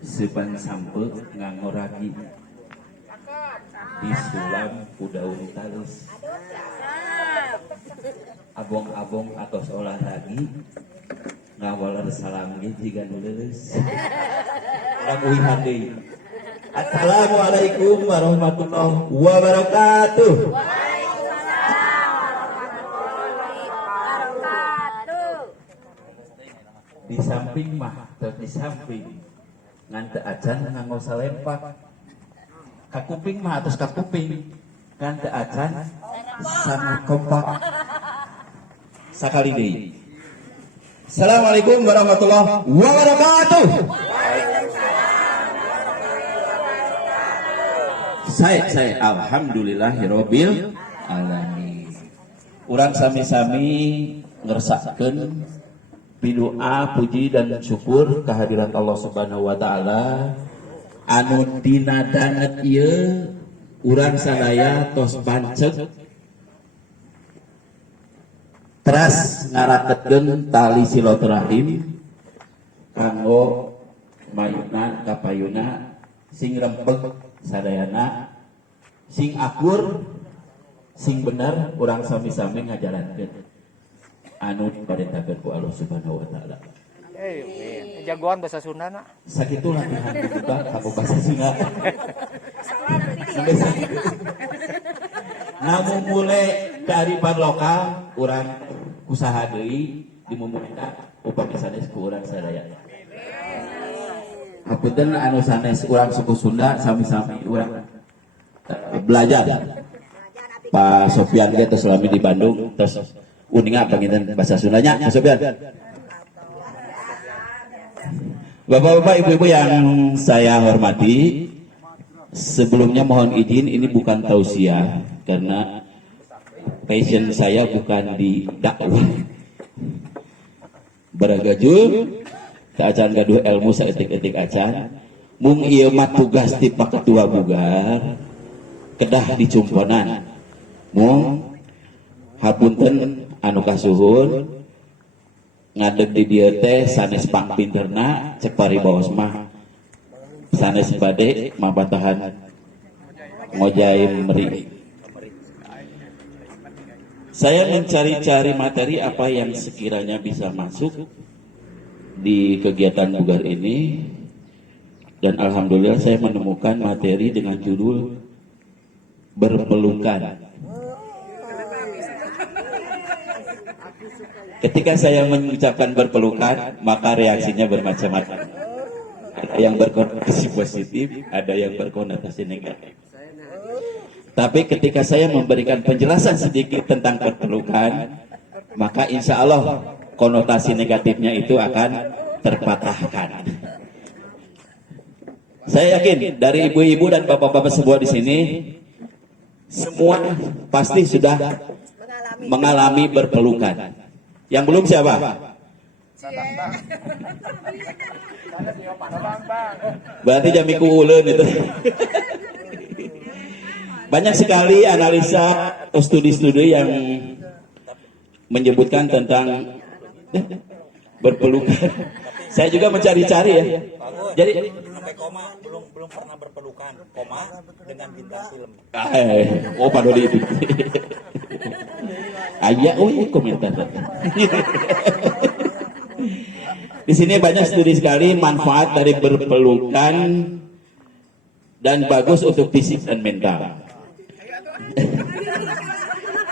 Sepan sampe ngangoragi disulam kudaun talus abong-abong atos olahragi ngawalar salam jiga nu leuleus lamuhan deui. Assalamualaikum warahmatullahi wabarakatuh. Di samping mah di samping ngan teu acan nganggo salempak ka kuping mah atos ka kuping ngan teu acan sangat kompak sakali deui. Assalamualaikum warahmatullahi wabarakatuh. Saya alhamdulillahirabbil alamin. Urang sami-sami ngersakkeun bidoa puji dan syukur kehadirat Allah Subhanahu wa taala anu dina danget ieu urang sadaya tos banceg teras ngarakeun tali silaturahim kanggo mayuna kapayuna sing rempeg sadayana sing akur sing bener urang sami-sami ngajarankeun anu diparentakeun ku Allah Subhanahu wa taala. Jagoan bahasa Sunda na. Sakitu latihan dibuka kanggo bahasa Sunda. Namun mulai dari lokal urang usaha deui dimumulita upami sanes ku urang sadaya. Hapunten anu sanes urang suku Sunda sami-sami urang belajar. Pak Sofyan ge tos selami di Bandung terus uninga panginten bahasa Sundanya Pak Sofyan. Bapak-bapak, ibu-ibu yang saya hormati, sebelumnya mohon izin ini bukan tausiah karena passion saya bukan di dakwah. Baragajul acan gaduh ilmu saeutik-eutik acan mung ieu mah tugas ti Pak Ketua Bugar kedah dicumponan mung hapunten anu kasuhun ngadeg di dieu teh sanes pangpinterna cek paribaos mah sanes bade mabatahan ngojaim meri. Saya mencari-cari materi apa yang sekiranya bisa masuk di kegiatan Bugar ini dan alhamdulillah saya menemukan materi dengan judul berpelukan. Ketika saya mengucapkan berpelukan, maka reaksinya bermacam-macam. Ada yang berkonotasi positif, ada yang berkonotasi negatif. Tapi ketika saya memberikan penjelasan sedikit tentang berpelukan, maka insya Allah konotasi negatifnya itu akan terpatahkan. Saya yakin dari ibu-ibu dan bapak-bapak semua di sini, semua pasti sudah mengalami berpelukan. Yang belum siapa? Berarti jamiku uleun itu. Banyak sekali analisa atau studi-studi yang menyebutkan tentang berpelukan. Saya juga mencari-cari ya. Jadi sampai koma belum pernah berpelukan. Koma dengan bintang film. Pak Dodi itu. Ayah, komentar. Di sini banyak studi sekali manfaat dari berpelukan dan bagus untuk fisik dan mental.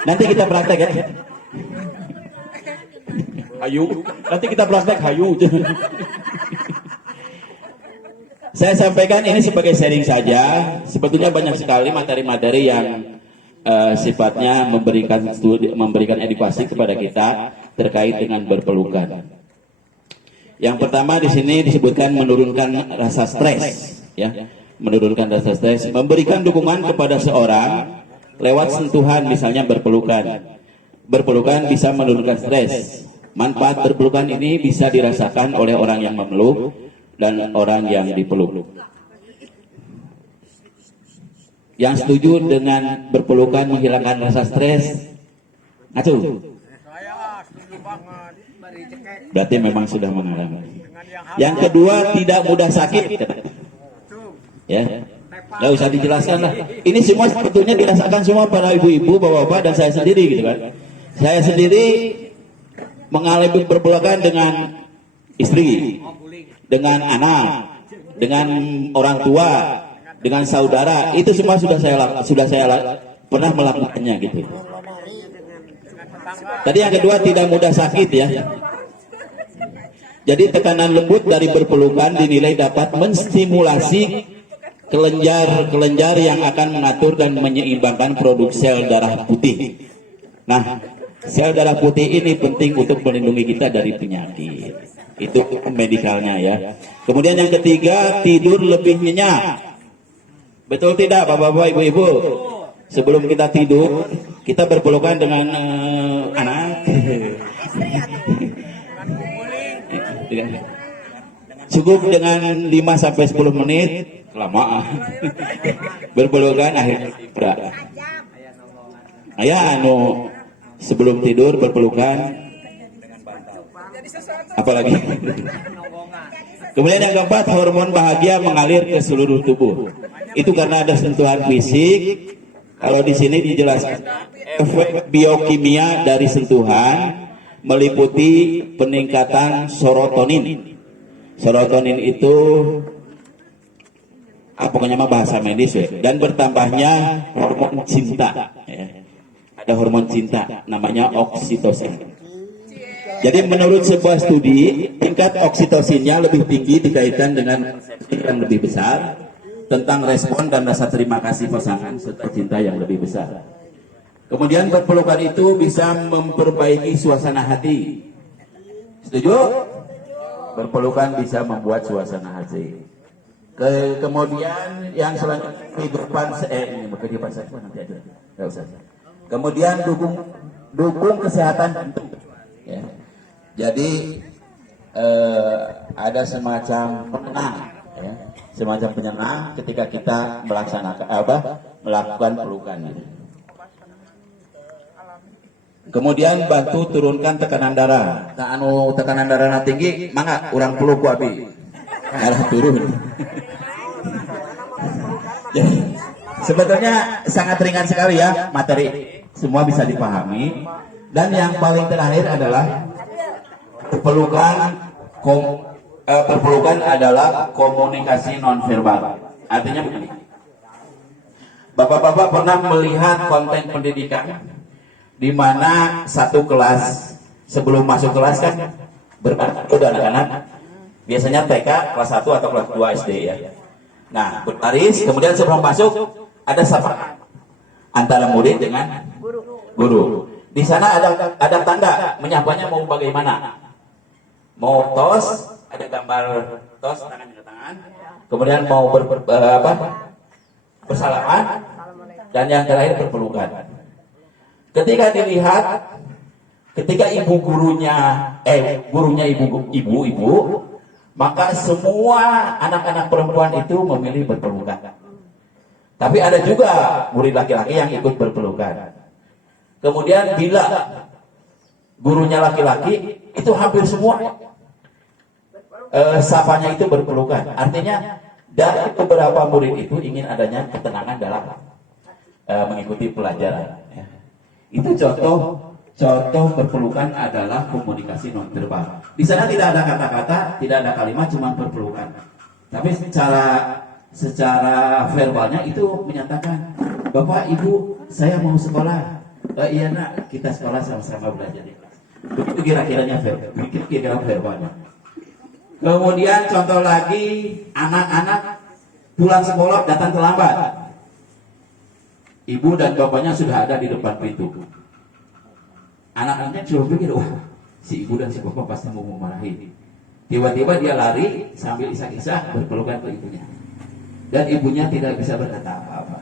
Nanti kita praktek ya. Hayu, nanti kita praktek hayu. Saya sampaikan ini sebagai sharing saja. Sebetulnya banyak sekali materi-materi yang sifatnya memberikan edukasi kepada kita terkait dengan berpelukan. Yang pertama di sini disebutkan menurunkan rasa stres, ya, menurunkan rasa stres, memberikan dukungan kepada seorang lewat sentuhan, misalnya berpelukan. Berpelukan bisa menurunkan stres. Manfaat berpelukan ini bisa dirasakan oleh orang yang memeluk dan orang yang dipeluk. Yang setuju dengan berpelukan menghilangkan rasa stres? Ngacu? Berarti memang sudah mengalami. Yang kedua, tidak mudah sakit. Ya, nggak usah dijelaskan lah. Ini semua sebetulnya dirasakan semua para ibu-ibu, bapak-bapak, dan saya sendiri gitu kan. Saya sendiri mengalami perbulan dengan istri, dengan anak, dengan orang tua, dengan saudara. Itu semua sudah saya pernah melakukannya gitu. Tadi yang kedua, tidak mudah sakit ya. Jadi tekanan lembut dari berpelukan dinilai dapat menstimulasi kelenjar-kelenjar yang akan mengatur dan menyeimbangkan produk sel darah putih. Nah, sel darah putih ini penting untuk melindungi kita dari penyakit. Itu medikalnya ya. Kemudian yang ketiga, tidur lebih nyenyak. Betul tidak Bapak-bapak, Ibu-ibu? Sebelum kita tidur, kita berpelukan dengan anak. Cukup dengan 5 sampai 10 menit, lama. Berpelukan akhirnya berat. Ayah sebelum tidur berpelukan. Apalagi. Kemudian yang keempat, hormon bahagia mengalir ke seluruh tubuh. Itu karena ada sentuhan fisik. Kalau di sini dijelaskan efek biokimia dari sentuhan meliputi peningkatan serotonin. Serotonin itu pokoknya mah bahasa medis ya. Dan bertambahnya hormon cinta. Ya. Ada hormon cinta namanya oksitosin. Jadi menurut sebuah studi, tingkat oksitosinnya lebih tinggi dikaitkan dengan yang lebih besar tentang respon dan rasa terima kasih pasangan serta cinta yang lebih besar. Kemudian berpelukan itu bisa memperbaiki suasana hati. Setuju? Berpelukan bisa membuat suasana hati. Kemudian yang selanjutnya kehidupan seksual nanti aja. Enggak usah. Kemudian dukung kesehatan jantung. Ya. Jadi ada semacam penenang, ya. Semacam penyenang ketika kita melakukan pelukan. Kemudian bantu turunkan tekanan darah. Nah, tekanan darah tinggi, mangga urang peluk ku abi. Darah turun. Sebetulnya sangat ringan sekali ya materi, semua bisa dipahami. Dan yang paling terakhir adalah perpelukan adalah komunikasi nonverbal. Artinya begini. Bapak-bapak pernah melihat konten pendidikan di mana satu kelas sebelum masuk kelas kan berbaris anak-anak, biasanya TK kelas 1 atau kelas 2 SD ya. Nah, berbaris, kemudian sebelum masuk ada sapaan antara murid dengan guru. Di sana ada tanda menyapanya mau bagaimana. Mau tos, ada gambar tos tangan ke tangan. Kemudian mau bersalaman, dan yang terakhir berpelukan. Ketika dilihat, ketika gurunya ibu, maka semua anak-anak perempuan itu memilih berpelukan. Tapi ada juga murid laki-laki yang ikut berpelukan. Kemudian bila gurunya laki-laki, itu hampir semua sapanya itu berpelukan. Artinya dari beberapa murid itu ingin adanya ketenangan dalam mengikuti pelajaran. Ya. Itu contoh berpelukan adalah komunikasi nonverbal. Di sana tidak ada kata-kata, tidak ada kalimat, cuma berpelukan. Tapi secara verbalnya itu menyatakan, Bapak, Ibu, saya mau sekolah. Iya nak, kita sekolah sama-sama belajar di kelas. Begitu kira-kira verbalnya. Kemudian contoh lagi, anak-anak pulang sekolah datang terlambat. Ibu dan bapaknya sudah ada di depan pintu. Anak-anaknya cuma pikir, wah, si ibu dan si bapak pasti mau memarahi. Tiba-tiba dia lari sambil isak-isak berpelukan ke ibunya. Dan ibunya tidak bisa berkata apa-apa.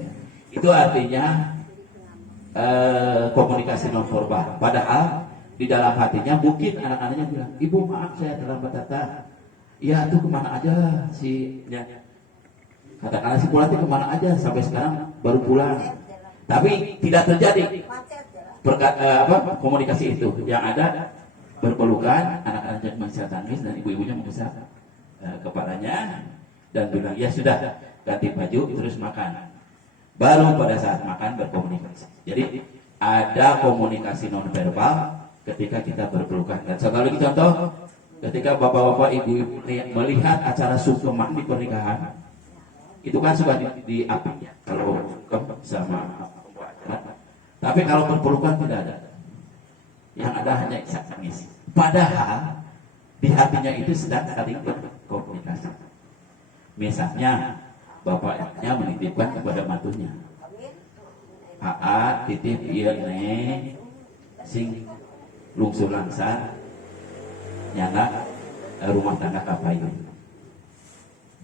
Ya. Itu artinya komunikasi nonverbal. Padahal di dalam hatinya mungkin anak-anaknya bilang, Ibu maaf saya terlambat datang. Ya tuh kemana aja si ya. Katakanlah si Pulati kemana aja sampai sekarang baru pulang. Tapi tidak terjadi. komunikasi itu. Yang ada berpelukan, anak-anak masih tangis dan ibu-ibunya membesar kepalanya dan bilang, ya sudah, ganti baju terus makan. Baru pada saat makan berkomunikasi. Jadi ada komunikasi nonverbal ketika kita berpelukan. Dan satu lagi contoh, ketika bapak-bapak, ibu-ibu melihat acara sungkeman di pernikahan, itu kan suka diapi ya, kalau sungkem sama. Tapi kalau berpelukan tidak ada. Yang ada hanya isak tangis. Padahal di hatinya itu sedang saling berkomunikasi. Misalnya bapaknya menitipkan kepada mantunya, "Aa titip ieu ne sing lungsuh langsar nyana rumah tangga kapayun."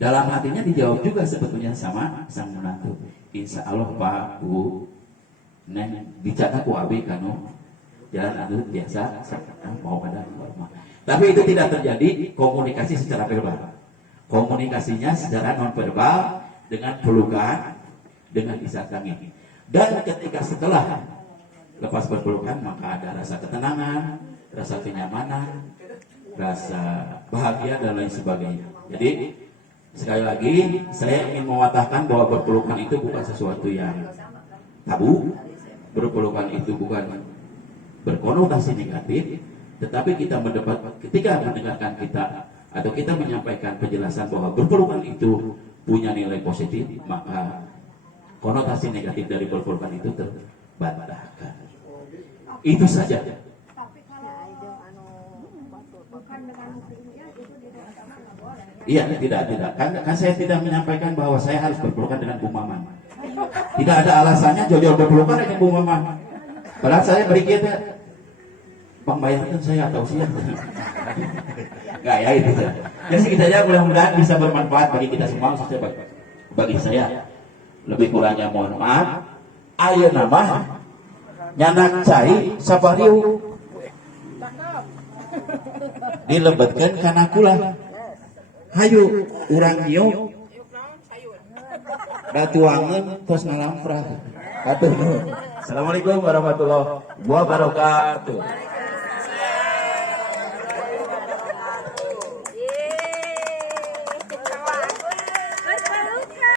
Dalam hatinya dijawab juga sebetulnya sama sang menantu, "Insya Allah Pak Bu, neng bicara ku abi kanu jalan anu biasa mau pada normal." Tapi itu tidak terjadi komunikasi secara verbal. Komunikasinya secara nonverbal dengan pelukan, dengan isak tangis. Dan ketika setelah lepas berpelukan maka ada rasa ketenangan, rasa kenyamanan, rasa bahagia dan lain sebagainya. Jadi sekali lagi saya ingin mewatahkan bahwa berpelukan itu bukan sesuatu yang tabu. Berpelukan itu bukan berkonotasi negatif, tetapi kita ketika mendengarkan kita atau kita menyampaikan penjelasan bahwa berpelukan itu punya nilai positif, maka konotasi negatif dari berpelukan itu terbantahkan. Itu saja. Iya, tidak. Kan saya tidak menyampaikan bahwa saya harus berpelukan dengan Bu Maman. Tidak ada alasannya jauh-jauh berpelukan dengan Bu Maman. Padahal saya berikutnya pembayaran saya atau siapa? Enggak ya itu saja. Jadi segitu saja, mudah-mudahan bisa bermanfaat bagi kita semua, khususnya bagi saya. Lebih kurangnya mohon maaf. Ayo nama nyanak cai sabariu dilebetkeun kana kula. Hayu urang ieu datuangeun tos ngalamprah. Atuh. Assalamualaikum warahmatullahi wabarakatuh.